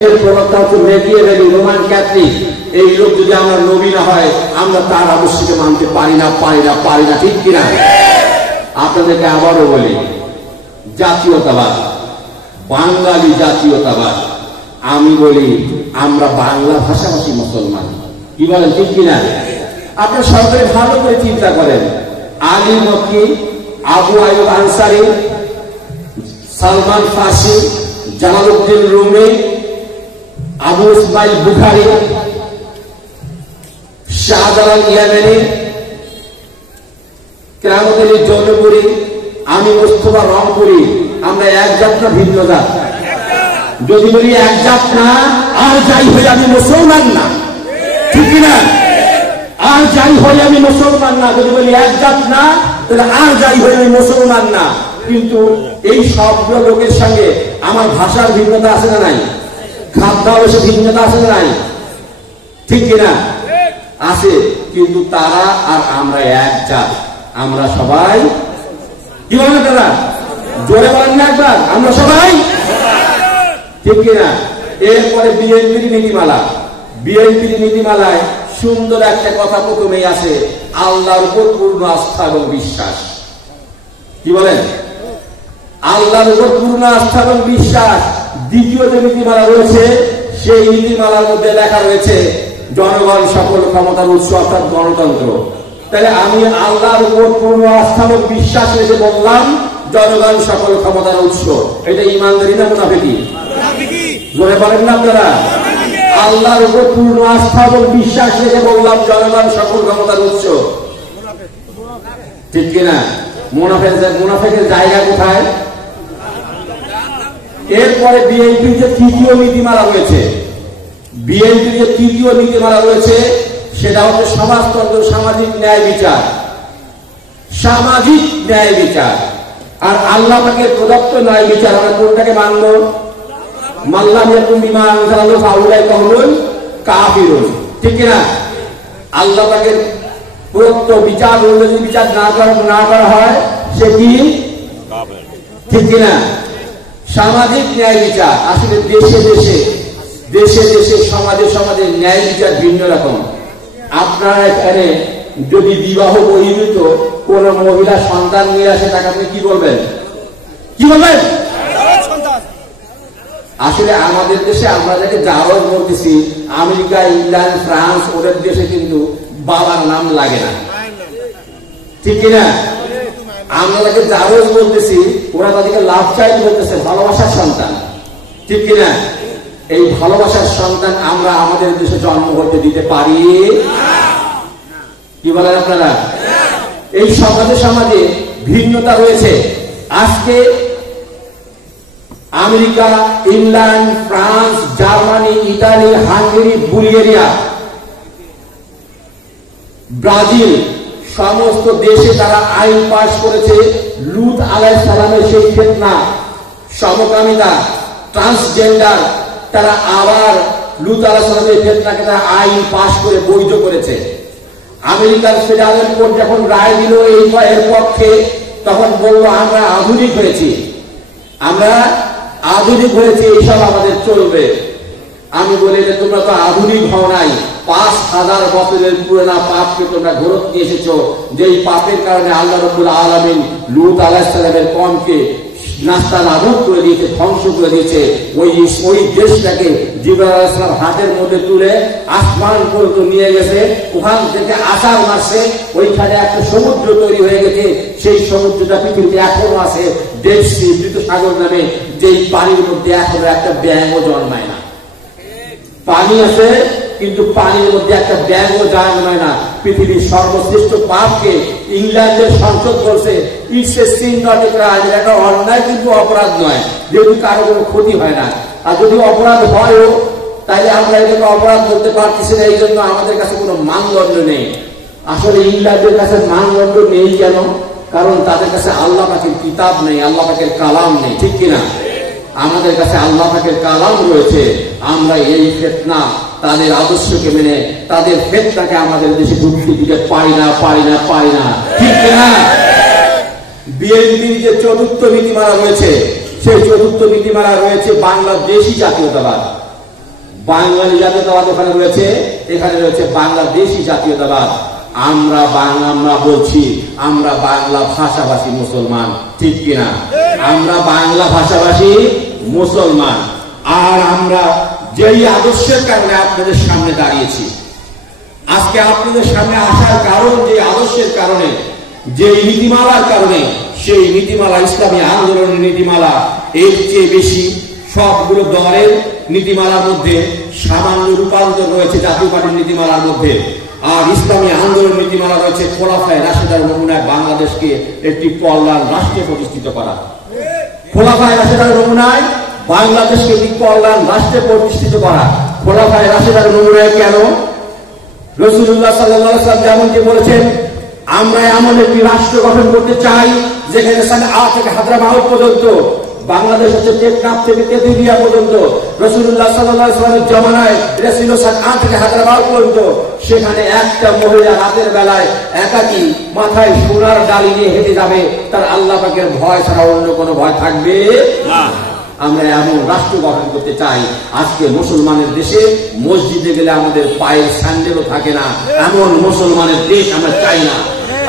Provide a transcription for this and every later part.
Roman Catholic এই লোক যদি আমরা নবী না হয় আমরা তার আদর্শকে মানতে পারি না ঠিক কিনা? আপনাদেরকে আবারও বলি, জাতীয়তাবাদ, বাঙালি জাতীয়তাবাদ, আমি বলি আমরা বাংলা ভাষাভাষী মুসলমান। কি বলেন, ঠিক কিনা? আপনার সরকারে ভালো করে চিন্তা করেন, আলী মক্কি, আবু আইয়ুব আনসারী, সালমান ফার্সি, জালালউদ্দিন রুমি, আবু ইসমাইল বুখারী, শাহজালাল ইয়ামানি, কেরামত আলী জৌনপুরী, আমি মোস্তফা রংপুরী, আমরা এক জাত না ভিন্ন জাত? যদি বলি এক জাত না, আর যাই হই আমি মুসলমান না, ঠিক না? আর যাই হই আমি মুসলমান না। যদি বলি এক জাত না, তাহলে আর যাই হই আমি মুসলমান না। কিন্তু এই সবগুলো লোকের সঙ্গে আমার ভাষার ভিন্নতা আছে না নাই? খাদ্যাভ্যাসে ভিন্নতা আছে না নাই? ঠিক কিনা? আছে। কিন্তু তারা আর আমরা এক জাত, আমরা সবাই কি বলেন দাদা? জোরে বলেন না একবার, আমরা সবাই, ঠিক কিনা? এরপরে বিএনপির নীতিমালা, বিএনপির নীতিমালায় সুন্দর একটা কথা প্রথমেই আছে, আল্লাহর উপর পূর্ণ আস্থা এবং বিশ্বাস। কি বলেন? আল্লাহর উপর পূর্ণ আস্থা এবং বিশ্বাস। দ্বিতীয় যে নীতিমালা রয়েছে, সেই নীতিমালার মধ্যে লেখা রয়েছে জনগণ সকল ক্ষমতার উৎস, অর্থাৎ গণতন্ত্র। তাহলে আমি আল্লাহর উপর পূর্ণ আস্থা এবং বিশ্বাস রেখে বললাম জনগণ সকল ক্ষমতার উৎস, এটা ইমানদারি না মুনাফিকি? জোরে বলেন না আপনারা? আল্লাহর উপর পূর্ণ আস্থা এবং বিশ্বাস রেখে বললাম জনগণ সকল ক্ষমতার উৎস, ঠিক কিনা? মুনাফিকের জায়গা কোথায়? এরপরে বিএনপির যে তৃতীয় নীতিমালা রয়েছে, বিএনপির যে তৃতীয় নীতিমালা রয়েছে সেটা হচ্ছে সমাজতন্ত্র, সামাজিক ন্যায় বিচার, সামাজিক ন্যায় বিচার। আর আল্লাহ পাকের প্রদত্ত ন্যায় বিচার আমরা কোনটাকে মানব? মাল্লাম ইয়াকুম বিমা আনজালাল্লাহু ফাউলাইকা হুমুল কাফিরুন, ঠিক কিনা? আল্লাহ পাকের প্রদত্ত বিচার অনুযায়ী বিচার না করা হয় সে কি? ঠিক কিনা? সামাজিক ন্যায় বিচার। আসলে দেশে দেশে সমাজে ন্যায় বিচার ভিন্ন রকম। আপনারা এখানে যদি বিবাহ বহির্ভূত কোন মহিলা সন্তান নিয়ে আসে, তাকে আপনি কি বলবেন? কি বলবেন? আসলে আমাদের দেশে আমরা যাকে জাওয়াজ বলতেছি, আমেরিকা, ইংল্যান্ড, ফ্রান্স, ওদের দেশে কিন্তু বাবার নাম লাগে না, ঠিক কিনা? আমরা যাকে জাওয়াজ বলতেছি, ওরা তাদেরকে লাভ চাইল্ড বলতেছে, ভালোবাসার সন্তান, ঠিক কিনা? এই ভালোবাসার সন্তান আমরা আমাদের দেশে জন্ম হতে দিতে পারি? কি বলেন আপনারা? এই সমাজে ভিন্নতা রয়েছে। আজকে America, England, France, Germany, Italy, Hungary, Bulgaria, Brazil, সমস্ত দেশে তারা আইন পাশ করেছে লূত আলাইহিস সালামের সেই ফিতনা, সমকামিতা, ট্রান্সজেন্ডার, তারা আবার লূত আলাইহিস সালামের ফিতনাকে তারা আইন পাশ করে বৈধ করেছে। আমেরিকার ফেডারেল কোর্ট যখন রায় দিল এর পক্ষে, তখন বলল আমরা আধুনিক হয়েছি, এইসব আমাদের চলবে। আমি বলি যে তোমরা তো আধুনিক হও নাই, ৫,০০০ বছরের পুরোনো পাপকে তোমরা ঘোরত নিয়ে এসেছো, যেই পাপের কারণে আল্লাহ রাব্বুল আলামিন লূত আলাইহিস সালামের কওমকে নাস্তা নাবুদ করে দিয়েছে, ধ্বংস করে দিয়েছে। ওই দেশটাকে জিবরাইল আলাইহিস সালাম হাতের মধ্যে তুলে আসমান পর্যন্ত নিয়ে গেছে, ওখান থেকে আছাড় মারছে, ওইখানে একটা সমুদ্র তৈরি হয়ে গেছে। সেই সমুদ্রটা পৃথিবীতে এখনো আছে, ডেড সি, মৃত সাগর নামে, যেই পানির মধ্যে এখনো একটা ব্যাঙও জন্মায় না। পানি আছে কিন্তু পানির মধ্যে একটা ব্যাঙও জন্মায় না। পৃথিবীর সর্বশ্রেষ্ঠ পাপকে ইংল্যান্ডের সংসদ বলছে it's a sin not a crime, এটা অন্যায় কিন্তু অপরাধ নয়, যেহেতু কারো কোনো ক্ষতি হয় না। আর যদি অপরাধ হয়ও, তাইলে আমরা এটাকে অপরাধ বলতে পারতেছি না, এই জন্য আমাদের কাছে কোনো মানদণ্ড নেই। আসলে ইংল্যান্ডের কাছে মানদণ্ড নেই কেন? কারণ তাদের কাছে আল্লাহ পাকের কিতাব নেই, আল্লাহ পাকের কালাম নেই, ঠিক কিনা? আমাদের কাছে আল্লাহ পাকের কালাম রয়েছে। আমরা এই ফিতনা, তাদের আদর্শকে মেনে তাদের ফিতনাকে আমাদের দেশে ঢুকতে দিতে পারি না, ঠিক কিনা? বিএনপির যে চতুর্থ নীতিমালা রয়েছে, সেই চতুর্থ নীতিমালা রয়েছে বাংলাদেশি জাতীয়তাবাদ। বাঙালি জাতীয়তাবাদ ওখানে রয়েছে, এখানে রয়েছে বাংলাদেশি জাতীয়তাবাদ। আমরা বলছি আমরা বাংলা ভাষাভাষী মুসলমান, ঠিক কিনা? আমরা বাংলা ভাষাভাষী মুসলমান। আর আমরা যেই আদর্শের কারণে আপনাদের সামনে দাঁড়িয়েছি, আজকে আপনাদের সামনে আসার কারণ যে আদর্শের কারণে, যে নীতিমালার কারণে, সেই নীতিমালা ইসলামী আন্দোলনের নীতিমালা। এর চেয়ে বেশি সবগুলো দলের নীতিমালার মধ্যে সামান্য রূপান্তর রয়েছে জাতীয় পার্টির নীতিমালার মধ্যে। আর ইসলামী আন্দোলন নীতিমালা রয়েছে খোলাফায়ে রাশেদার নমুনায় বাংলাদেশকে একটি কল্যাণ রাষ্ট্রে প্রতিষ্ঠিত করা। খোলাফায়ে রাশেদার নমুনায় বাংলাদেশকে একটি কল্যাণ রাষ্ট্রে প্রতিষ্ঠিত করা। খোলাফায়ে রাশেদার নমুনায় কেন? রাসূলুল্লাহ সাল্লাল্লাহু আলাইহি ওয়াসাল্লাম যেমন যে বলেছেন, আমরা এমন একটি রাষ্ট্র গঠন করতে চাই যেখানে সানআ থেকে হাদ্রামাউত পর্যন্ত, বাংলাদেশ হচ্ছে টেকনাফ থেকে তেতুলিয়া পর্যন্ত, রাসূলুল্লাহ সাল্লাল্লাহু আলাইহি ওয়াসাল্লামের জামানায় এটা ছিল সানআ থেকে হাদ্রামাউত পর্যন্ত। সেখানে একটা মহিলা রাতের বেলায় একাকী মাথায় সোনার ডালি নিয়ে হেঁটে যাবে, তার আল্লাহ পাকের ভয় ছাড়া অন্য কোনো ভয় থাকবে না। আমরা এমন রাষ্ট্র গঠন করতে চাই। আজকে মুসলমানের দেশে মসজিদে গেলে আমাদের পায়ের স্যান্ডেলও থাকে না, এমন মুসলমানের দেশ আমরা চাই না।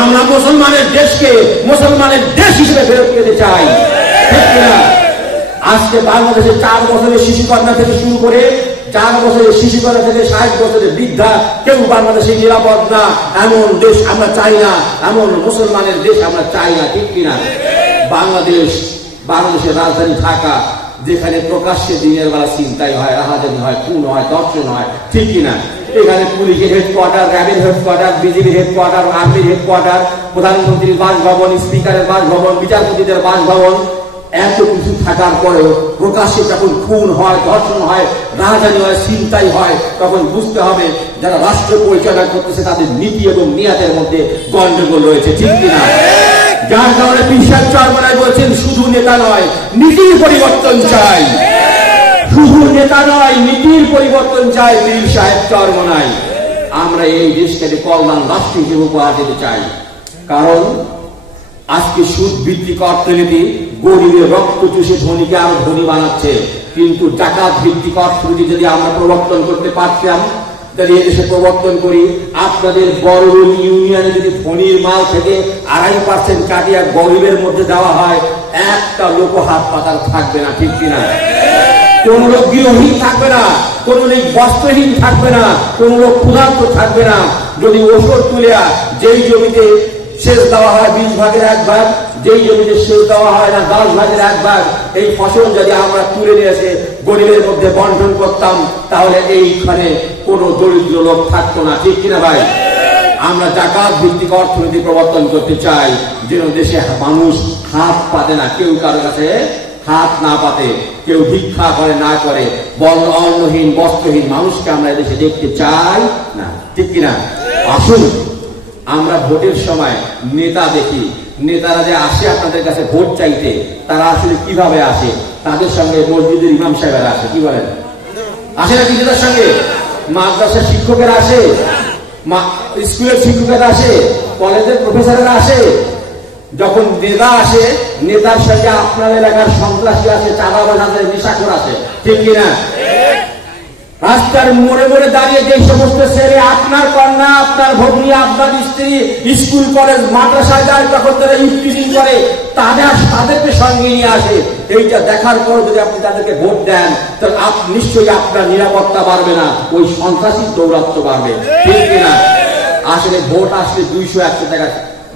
আমরা মুসলমানের দেশকে মুসলমানের দেশ হিসেবে ফেরত পেতে চাই, ঠিক কিনা? আজকে বাংলাদেশে 4 বছরের শিশু কন্যা থেকে শুরু করে 4 বছরের শিশু কন্যা থেকে 60 বছরের বৃদ্ধা কেউ বাংলাদেশে নিরাপদ না, এমন দেশ আমরা চাই না, এমন মুসলমানের দেশ আমরা চাই না, ঠিক কিনা? বাংলাদেশের রাজধানী ঢাকা, যেখানে প্রকাশ্যে দিনের বেলা ছিনতাই হয়, রাহাজানি হয়, খুন হয়, ধর্ষণ হয়, ঠিক কিনা? এখানে পুলিশের হেডকোয়ার্টার, র্যাবের হেডকোয়ার্টার, বিজিবির হেডকোয়ার্টার, আর্মির হেডকোয়ার্টার, প্রধানমন্ত্রীর বাসভবন, স্পিকারের বাসভবন, বিচারপতিদের বাসভবন, এত কিছু থাকার পরেও প্রকাশ্যে যখন খুন হয়, ধর্ষণ হয়, রাহাজানি হয়, ছিনতাই হয়, তখন বুঝতে হবে যারা রাষ্ট্র পরিচালনা করতেছে তাদের নীতি এবং নিয়াতের মধ্যে গন্ডগোল রয়েছে, ঠিক কিনা? যার কারণে পীর সাহেব চরমনাই বলছেন, শুধু নেতা নয় নীতির পরিবর্তন চাই, শুধু নেতা নয় নীতির পরিবর্তন চাই পীর সাহেব চরমনাই। আমরা এই দেশকে কল্যাণ রাষ্ট্র হিসেবে উপহার দিতে চাই। কারণ আজকে সুদ ভিত্তিক অর্থনীতি গরিবের রক্ত চুষে ধনীকে আরো ধনী বানাচ্ছে, কিন্তু জাকাত ভিত্তিক অর্থনীতি যদি আমরা প্রবর্তন করতে পারতাম, তাহলে এদেশে প্রবর্তন করি। আপনাদের বড় ইউনিয়নে যদি ধনীর মাল থেকে 2.5% কাটিয়া গরিবের মধ্যে দেওয়া হয়, একটা লোক হাত পাতার থাকবে না, ঠিক কিনা? কোন লোক গৃহহীন থাকবে না, কোন লোক বস্ত্রহীন থাকবে না, কোন লোক ক্ষুধার্ত থাকবে না। যদি ওষুধ তুলিয়া যেই জমিতে সেচ দেওয়া হয় 20 ভাগের 1 ভাগ, যেই জমিতে সেচ দেওয়া হয় না 10 ভাগের 1 ভাগ, এই ফসল যদি আমরা তুলে নিয়ে এসে গরিবের মধ্যে বন্টন করতাম, তাহলে এইখানে কোন দরিদ্র লোক থাকতো না, ঠিক কিনা ভাই? আমরা জাকাত ভিত্তিক অর্থনীতি প্রবর্তন করতে চাই, যেন দেশে মানুষ হাত পাতে না, কেউ কারো কাছে হাত না পাতে, কেউ ভিক্ষা করে না করে, অন্নহীন বস্ত্রহীন মানুষকে আমরা এদেশে দেখতে চাই না, ঠিক কিনা? আসুন আমরা ভোটের সময় নেতা দেখি, নেতারা যে আসে আপনাদের কাছে ভোট চাইতে, তারা আসলে কিভাবে আসে? তাদের সঙ্গে মসজিদের ইমাম সাহেবেরা আসে, কি বলেন? আসে না নেতার সঙ্গে? মাদ্রাসার শিক্ষকেরা আসে, স্কুলের শিক্ষকেরা আসে, কলেজের প্রফেসরেরা আসে। যখন নেতা আসে, নেতার সঙ্গে আপনার এলাকার সন্ত্রাসী আছে, চাঁদাবাজ আছে, নেশাখোর আছে, ঠিক কিনা? রাস্তার মোড়ে মোড়ে দাঁড়িয়ে যে সমস্ত ছেলে আপনার কন্যা, আপনার ভগ্নী, আপনার স্ত্রী স্কুল কলেজ মাদ্রাসায় যায়, তখন তারা ইফতিজিং করে, তাদেরকে সঙ্গে নিয়ে আসে। এইটা দেখার পর যদি আপনি তাদেরকে ভোট দেন, তাহলে নিশ্চয়ই আপনার নিরাপত্তা বাড়বে না, ওই সন্ত্রাসী দৌরাত্ম্য বাড়বে, ঠিক কিনা? আসলে ভোট আসলে 200-100 টাকা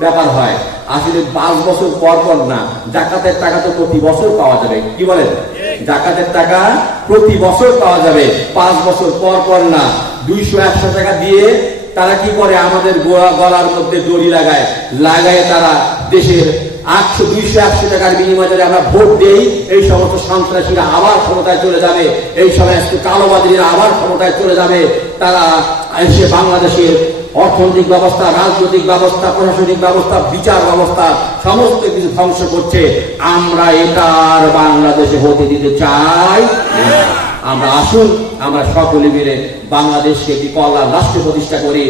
ব্যাপার হয়, আসলে 5 বছর পর পর না। জাকাতের টাকা তো প্রতি বছর পাওয়া যাবে, কি বলেন? জাকাতের টাকা প্রতি বছর পাওয়া যাবে, 5 বছর পর পর না। 200-100 টাকা দিয়ে তারা কি করে? আমাদের গলার মধ্যে দড়ি লাগায়, তারা দেশের 200-100 টাকার বিনিময়ে আমরা ভোট দেই, এই সমস্ত সন্ত্রাসীরা আবার ক্ষমতায় চলে যাবে, এই সমস্ত কালোবাজারিরা আবার ক্ষমতায় চলে যাবে। তারা এসে বাংলাদেশের অর্থনৈতিক ব্যবস্থা, রাজনৈতিক ব্যবস্থা, প্রশাসনিক ব্যবস্থা, বিচার ব্যবস্থা সমস্ত কিছু ধ্বংস করছে। আমরা এটার বাংলাদেশে হতে দিতে চাই। আমরা আসুন আমরা সকলে মিলে বাংলাদেশকে একটি কল্যাণ রাষ্ট্র প্রতিষ্ঠা করি।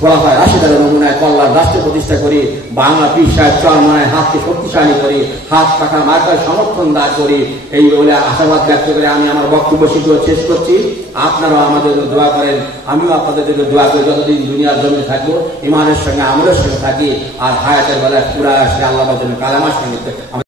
খোলাফায়ে রাশিদারের নমুনায় কল্যাণ রাষ্ট্র প্রতিষ্ঠা করি, বাংলা পীর সাহেব চরমায় হাতকে শক্তিশালী করি, হাত পাখা মার্কায় সমর্থন দান করি। এই বলে আশাবাদ ব্যক্ত করে আমি আমার বক্তব্য শেষ করছি। আপনারাও আমাদের জন্য দোয়া করেন, আমিও আপনাদের জন্য দোয়া করি যতদিন দুনিয়ার জমিনে থাকবো ইমানের সঙ্গে আমলের সঙ্গে থাকি, আর হায়াতের বেলায় পুরা আসলে আল্লাহর জন্য কালেমার সঙ্গে